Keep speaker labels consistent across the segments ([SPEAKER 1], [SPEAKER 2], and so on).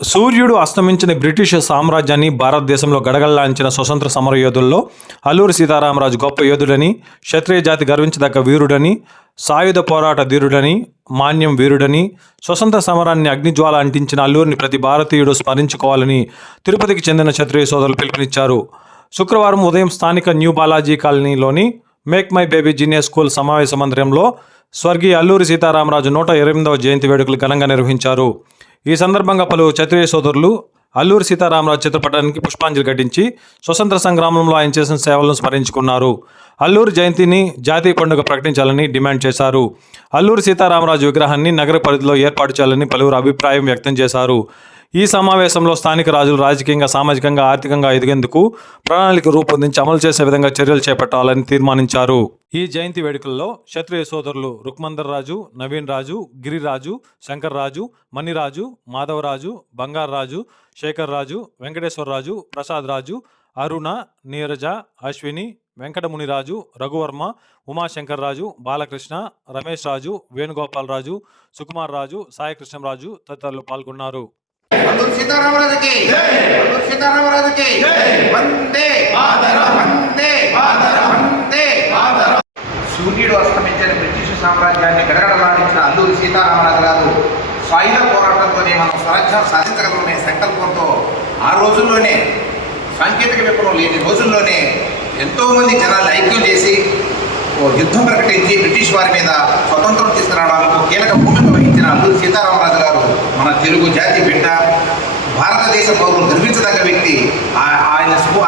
[SPEAKER 1] సూర్యుడు అస్తమించిన బ్రిటిష్ సామ్రాజ్యాన్ని భారతదేశంలో గడగల్లాంచిన స్వతంత్ర సమర యోధుల్లో అల్లూరి సీతారామరాజు గొప్ప యోధుడని క్షత్రియ జాతి గర్వించదగ్గ వీరుడని సాయుధ పోరాట ధీరుడని మాన్యం వీరుడని స్వతంత్ర సమరాన్ని అగ్నిజ్వాల అంటించిన అల్లూరిని ప్రతి భారతీయుడు స్మరించుకోవాలని తిరుపతికి చెందిన క్షత్రియ సోదరులు పిలుపునిచ్చారు. శుక్రవారం ఉదయం స్థానిక న్యూ బాలాజీ కాలనీలోని make my baby junior school సమావేశ మందిరంలో స్వర్గీయ అల్లూరి సీతారామరాజు నూట ఎనిమిదవ జయంతి వేడుకలు ఘనంగా నిర్వహించారు. ఈ సందర్భంగా పలు క్షత్రియ సోదరులు అల్లూరి సీతారామరాజు చిత్రపటానికి పుష్పాంజలి ఘటించి స్వతంత్ర సంగ్రామంలో ఆయన చేసిన సేవలను స్మరించుకున్నారు. అల్లూరి జయంతిని జాతీయ పండుగ ప్రకటించాలని డిమాండ్ చేశారు. అల్లూరి సీతారామరాజు విగ్రహాన్ని నగర పరిధిలో ఏర్పాటు చేయాలని పలువురు అభిప్రాయం వ్యక్తం చేశారు. ఈ సమావేశంలో స్థానిక రాజులు రాజకీయంగా సామాజికంగా ఆర్థికంగా ఎదిగేందుకు ప్రణాళిక రూపొందించి అమలు చేసే విధంగా చర్యలు చేపట్టాలని తీర్మానించారు. ఈ జయంతి వేడుకల్లో క్షత్రియ సోదరులు రుక్మందర్ రాజు నవీన్ రాజు గిరిరాజు శంకర్ రాజు మణిరాజు మాధవరాజు బంగారరాజు శేఖర్ రాజు వెంకటేశ్వరరాజు ప్రసాద్ రాజు అరుణ నీరజ అశ్విని వెంకటమునిరాజు రఘువర్మ ఉమాశంకర్ రాజు బాలకృష్ణ రమేష్ రాజు వేణుగోపాల్ రాజు సుకుమార్ రాజు సాయకృష్ణరాజు తదితరులు పాల్గొన్నారు.
[SPEAKER 2] అల్లూరి సీతారామరాజుకి. సీతారామరాజుకి. వందే. వందే. వందే. సూర్యుడు అస్తమించిన బ్రిటిష్ సామ్రాజ్యాన్ని గడగడలాడించిన అల్లూరి సీతారామరాజు గారు సాయుధ పోరాటంతోనే మనం స్వరాజ్యం సాధించగలమనే సంకల్పంతో ఆ రోజుల్లోనే సాంకేతిక విప్లవం లేని రోజుల్లోనే ఎంతోమంది జనాలు ఐక్యం చేసి ఓ యుద్ధం ప్రకటించి బ్రిటిష్ వారి మీద స్వతంత్రం తీసుకురావడానికి ఒక కీలక భూమిక వహించిన అల్లూరి సీతారామరాజు గారు మన తెలుగు జాతి బిడ్డ భారతదేశ పౌరులు గర్వించదగ్గ వ్యక్తి ఆ-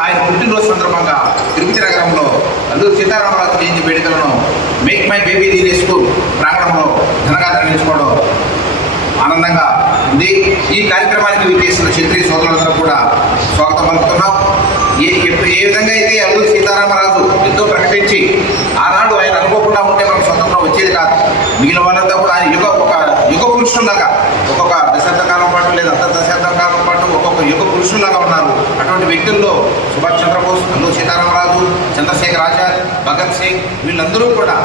[SPEAKER 2] ఆయన పుట్టినరోజు సందర్భంగా తిరుపతి నగరంలో అల్లూరు సీతారామరాజు జయంతి వేడుకలను మేక్ మై బేబీ దీని స్కూల్ ప్రాంగణంలో ఘనంగా నిర్వహించుకోవడం ఆనందంగా ఉంది. ఈ కార్యక్రమానికి విచ్చేసిన క్షత్రియ సోదరులందరూ కూడా స్వాగతం పలుకుతున్నాం. ఏ ఏ విధంగా అయితే అల్లూరు సీతారామరాజు ఎంతో ప్రకటించి ఆనాడు ఆయన అనుకోకుండా ఉంటే మనకు స్వతంత్రం వచ్చేది కాదు. మిగిలిన వాళ్ళంతా కూడా ఆయన యుగ ఒక యుగ పురుషుల్లాగా ఒక్కొక్క దశాబ్ద కాలం పాటు లేదా అర్ధ కాలం ఒక యుగ పురుషుల్లాగా ఉన్నారు. అటువంటి వ్యక్తుల్లో సుభాష్ చంద్రబోస్ అల్లూరి సీతారామరాజు చంద్రశేఖర్ ఆజాద్ భగత్ సింగ్ వీళ్ళందరూ కూడా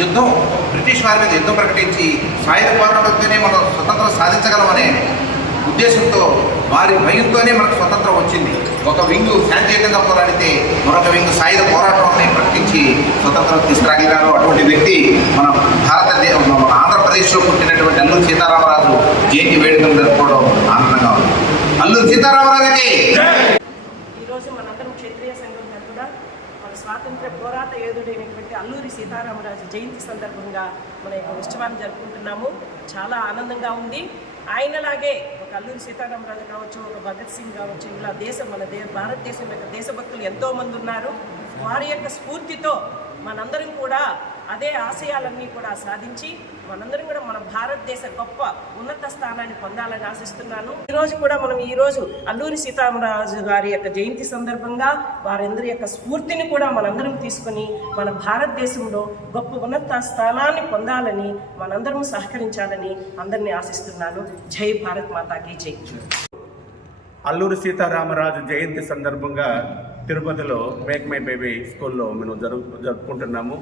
[SPEAKER 2] యుద్ధం బ్రిటిష్ వారి మీద యుద్ధం ప్రకటించి సాయుధ పోరాటంతోనే మనం స్వతంత్రం సాధించగలమనే ఉద్దేశంతో వారి భయంతోనే మనకు స్వతంత్రం వచ్చింది. ఒక వింగు శాంతియుతంగా పోరాడితే మరొక వింగు సాయుధ పోరాటం ప్రకటించి స్వతంత్రం తీసుకురాగలిగారు. అటువంటి వ్యక్తి మన భారతదేశం మన ఆంధ్రప్రదేశ్లో పుట్టినటువంటి అల్లు సీతారామ జయంతి వేడుకలు జరుపుకోవడం ఆనందంగా ఉంది అల్లూరి సీతారామరాజుకి
[SPEAKER 3] ఈరోజు మనందరం క్షత్రియ సంఘం తరఫున మన స్వాతంత్ర పోరాట యోధుడైనటువంటి అల్లూరి సీతారామరాజు జయంతి సందర్భంగా మన యొక్క ఉత్సవాన్ని జరుపుకుంటున్నాము. చాలా ఆనందంగా ఉంది. ఆయనలాగే ఒక అల్లూరి సీతారామరాజు కావచ్చు ఒక భగత్ సింగ్ కావచ్చు ఇలా దేశం మన దే భారతదేశం యొక్క దేశభక్తులు ఎంతోమంది ఉన్నారు. వారి యొక్క స్ఫూర్తితో మనందరం కూడా అదే ఆశయాలన్నీ కూడా సాధించి మనందరం కూడా మన భారతదేశ గొప్ప ఉన్నత స్థానాన్ని పొందాలని ఆశిస్తున్నాను. ఈరోజు కూడా మనం ఈరోజు అల్లూరి సీతారామరాజు గారి యొక్క జయంతి సందర్భంగా వారందరి యొక్క స్ఫూర్తిని కూడా మనందరం తీసుకొని మన భారతదేశంలో గొప్ప ఉన్నత స్థానాన్ని పొందాలని మనందరం సహకరించాలని అందరినీ ఆశిస్తున్నాను. జై భారత్ మాతాకి జై.
[SPEAKER 4] అల్లూరి సీతారామరాజు జయంతి సందర్భంగా తిరుపతిలో మేక్ మై బేబీ స్కూల్లో మేము జరుపు జరుపుకుంటున్నాము.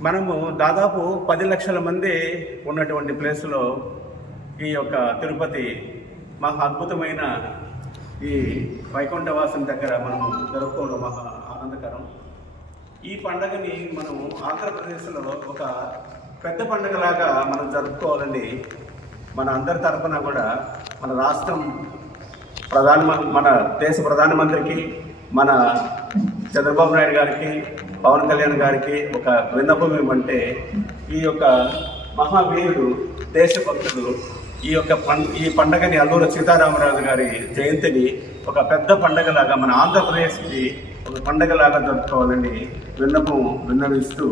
[SPEAKER 4] మనము దాదాపు పది లక్షల మంది ఉన్నటువంటి ప్లేస్లో ఈ యొక్క తిరుపతి మహా అద్భుతమైన ఈ వైకుంఠవాసం దగ్గర మనం జరుపుకోవడం మహా ఆనందకరం. ఈ పండగని మనం ఆంధ్రప్రదేశ్లో ఒక పెద్ద పండగలాగా మనం జరుపుకోవాలని మన అందరి తరఫున కూడా మన రాష్ట్రం ప్రధాన మన దేశ ప్రధానమంత్రికి మన చంద్రబాబు నాయుడు గారికి పవన్ కళ్యాణ్ గారికి ఒక విన్నపం ఏమంటే ఈ యొక్క మహావీరుడు దేశభక్తుడు ఈ యొక్క పం ఈ పండగని అల్లూరు సీతారామరాజు గారి జయంతిని ఒక పెద్ద పండగలాగా మన ఆంధ్రప్రదేశ్కి ఒక పండగలాగా జరుపుకోవాలని విన్నపం విన్నవిస్తూ